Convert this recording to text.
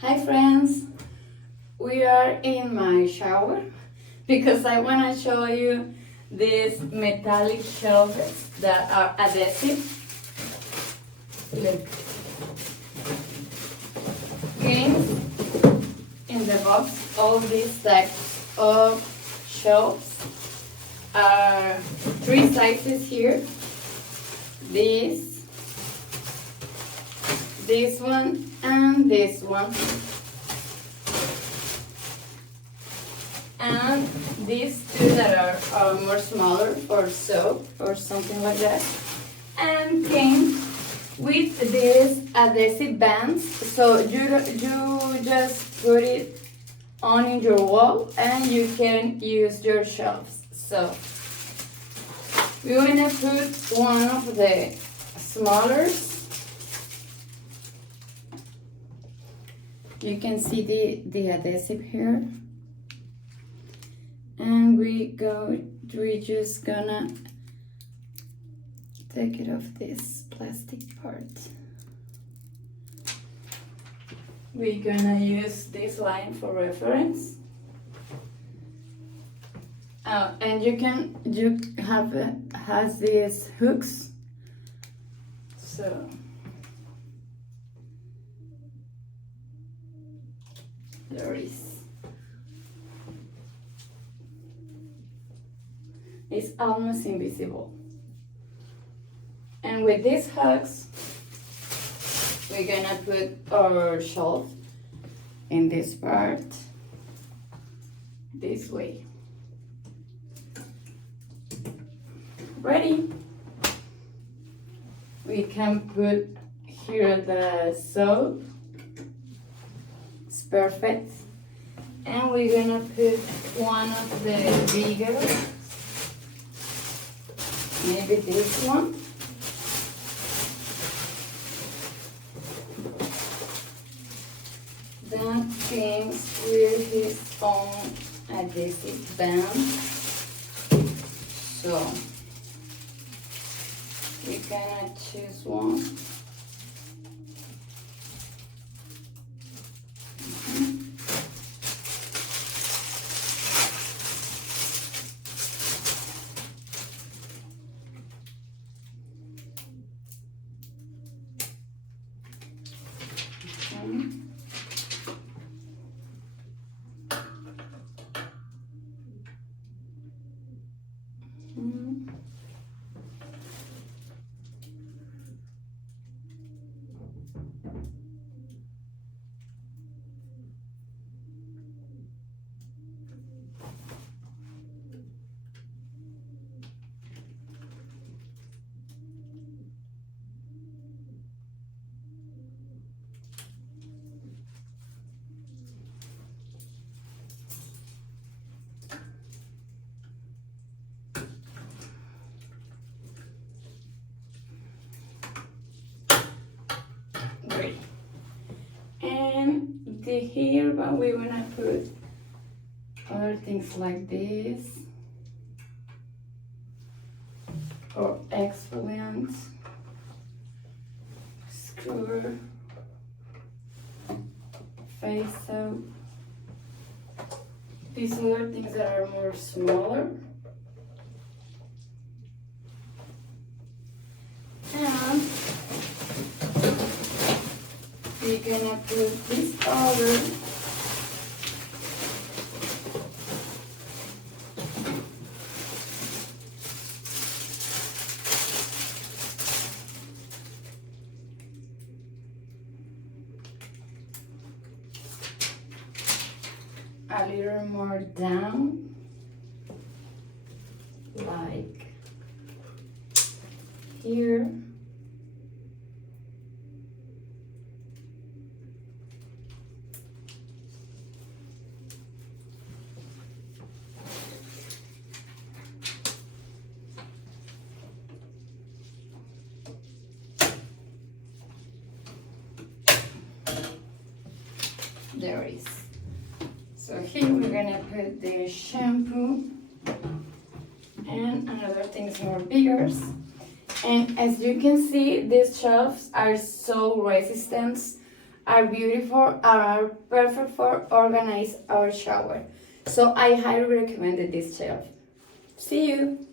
Hi friends, we are in my shower because I want to show you these metallic shelves that are adhesive. Look, games in the box. All these types of shelves are three sizes here. This one, and this one. And these two that are more smaller for soap or something like that. And came with these adhesive bands. So you just put it on in your wall and you can use your shelves. So we're gonna put one of the smaller. You can see the adhesive here. And we're just gonna take it off this plastic part. We're gonna use this line for reference. And has these hooks. So there is. It's almost invisible. And with these hooks, we're gonna put our shelf in this part, this way. Ready? We can put here the soap. It's perfect. And we're gonna put one of the bigger. Maybe this one. That comes with his own adhesive band. So we're gonna choose one. Great. And here we wanna put other things like this, or exfoliant, screwer, face soap. These other things that are more smaller. And we're gonna put this other a little more down, like here. There it is. So here we're gonna put the shampoo and another things more bigger. And as you can see, these shelves are so resistant are beautiful, are perfect for organize our shower. So I highly recommend this shelf. See you!